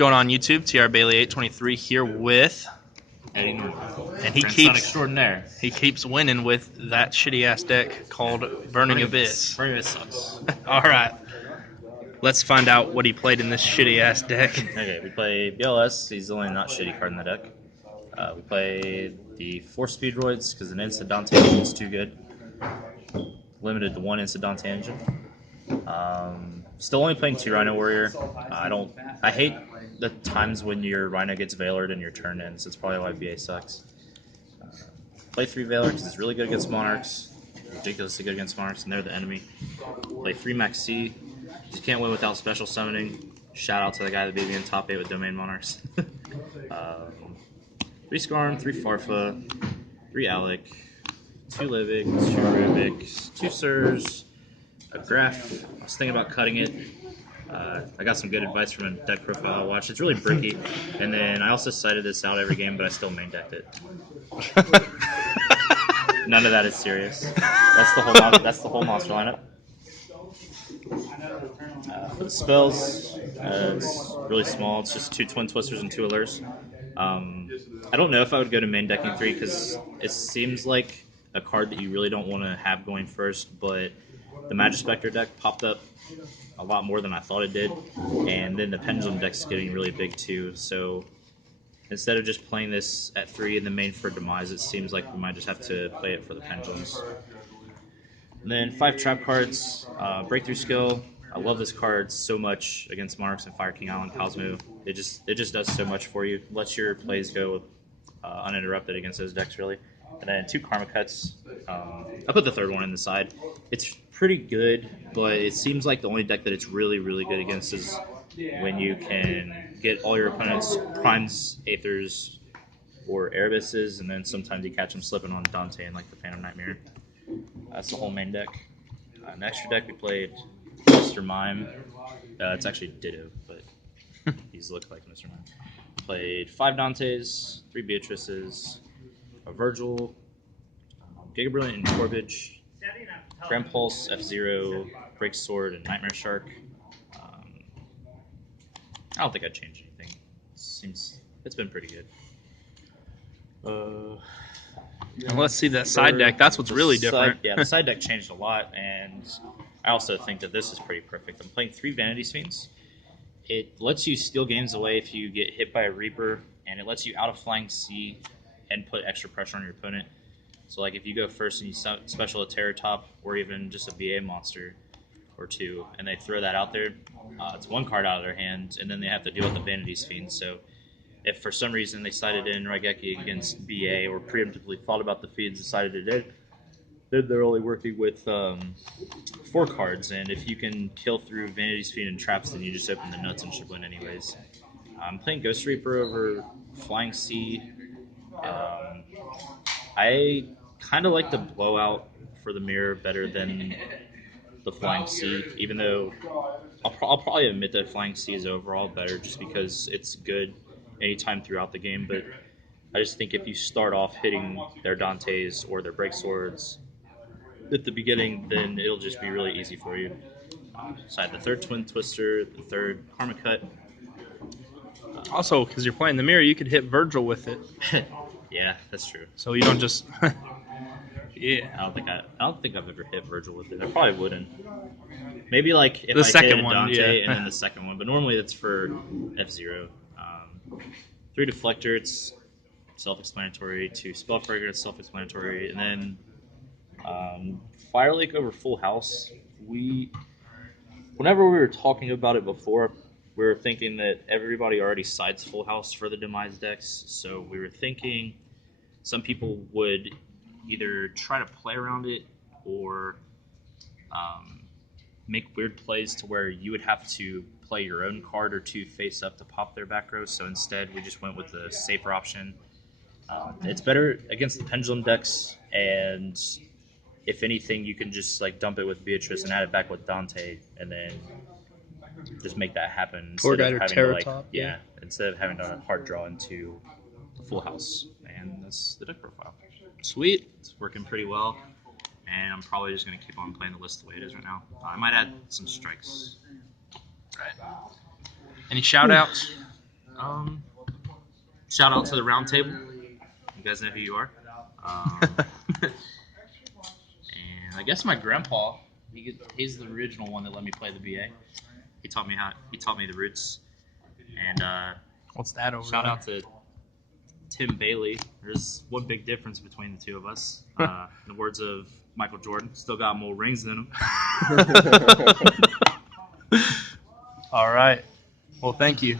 going on YouTube? TR Bailey 823 here with Eddie Norton. And he keeps winning with that shitty ass deck called Burning Abyss. Burning Abyss sucks. All right, let's find out what he played in this shitty ass deck. Okay, we play BLS. He's the only not shitty card in the deck. We play the 4 Speedroids because an Instant Dante engine is too good. Limited to 1 Instant Dante engine. Still only playing 2 Rhino Warrior. I hate the times when your Rhino gets Veilered and your turn ends. That's probably why BA sucks. Play 3 Veiler because it's really good against Monarchs. Ridiculously good against Monarchs, and they're the enemy. Play 3 Max C. Just can't win without special summoning. Shout out to the guy that beat me in top 8 with Domain Monarchs. 3 Skarm, 3 Farfa, 3 Alec, 2 Livik, 2 Rubik, 2 Sirs, a Graph. I was thinking about cutting it. I got some good advice from a deck profile I watched. It's really bricky. And then I also cited this out every game, but I still main decked it. None of that is serious. That's the whole monster lineup. For the spells, it's really small. It's just 2 Twin Twisters and 2 Allures. I don't know if I would go to main decking 3 because it seems like a card that you really don't want to have going first, but the Magispector deck popped up a lot more than I thought it did, and then the Pendulum deck's getting really big too, so instead of just playing this at 3 in the main for Demise, it seems like we might just have to play it for the Pendulums. And then 5 trap cards, Breakthrough Skill. I love this card so much against Monarchs and Fire King Island Cosmo. It just does so much for you. Lets your plays go uninterrupted against those decks, really. And then 2 Karma Cuts. I put the third one in the side. It's pretty good, but it seems like the only deck that it's really, really good against is when you can get all your opponents' Primes, Aethers, or Erebus's, and then sometimes you catch them slipping on Dante and like the Phantom Nightmare. That's the whole main deck. In the extra deck, we played Mr. Mime. It's actually Ditto, but he's looked like Mr. Mime. Played 5 Dantes, 3 Beatrices, a Virgil, Giga Brilliant and Corbage, Grand Pulse, F-Zero, Break Sword, and Nightmare Shark. I don't think I'd change anything. It's been pretty good. And let's see that side deck. That's what's really different. The side deck changed a lot, and I also think that this is pretty perfect. I'm playing 3 Vanity Sphinx. It lets you steal games away if you get hit by a Reaper, and it lets you out of Flying C and put extra pressure on your opponent. So like if you go first and you special a Terror Top or even just a BA monster or 2, and they throw that out there, it's 1 card out of their hand, and then they have to deal with the Vanity Sphinx. So if for some reason they sided in Raigeki against BA or preemptively thought about the feeds and decided it did, then they're only working with 4 cards, and if you can kill through Vanity's Fiend and traps, then you just open the nuts and should win anyways. I'm playing Ghost Reaper over Flying C. I kind of like the blowout for the mirror better than the Flying C, even though I'll probably admit that Flying C is overall better just because it's good anytime throughout the game, but I just think if you start off hitting their Dantes or their Break Swords at the beginning, then it'll just be really easy for you. So I had the 3rd Twin Twister, the 3rd Karma Cut. Also, because you're playing the mirror, you could hit Virgil with it. Yeah, that's true. So you don't just... Yeah. I don't think I've ever hit Virgil with it. I probably wouldn't. Maybe like if the I second hit one, Dante yeah. and then the second one, but normally it's for F-Zero. 3 Deflector, it's self-explanatory. 2 Spellbreaker, it's self-explanatory. And then Fire Lake over Full House. Whenever we were talking about it before, we were thinking that everybody already sides Full House for the Demise decks. So we were thinking some people would either try to play around it or make weird plays to where you would have to play your own card or 2 face up to pop their back row. So instead, we just went with the safer option. It's better against the Pendulum decks, and if anything, you can just like dump it with Beatrice and add it back with Dante, and then just make that happen. Tour Guide or Terror Top. Yeah, instead of having to hard draw into the Full House. And that's the deck profile. Sweet. It's working pretty well, and I'm probably just going to keep on playing the list the way it is right now. I might add some strikes. Right. Any shout-outs? Shout out to the round table. You guys know who you are. And I guess my grandpa, he's the original one that let me play the BA. He taught me the roots. And What's that over shout there? out to Tim Bailey. There's one big difference between the two of us. In the words of Michael Jordan, still got more rings than him. All right. Well, thank you.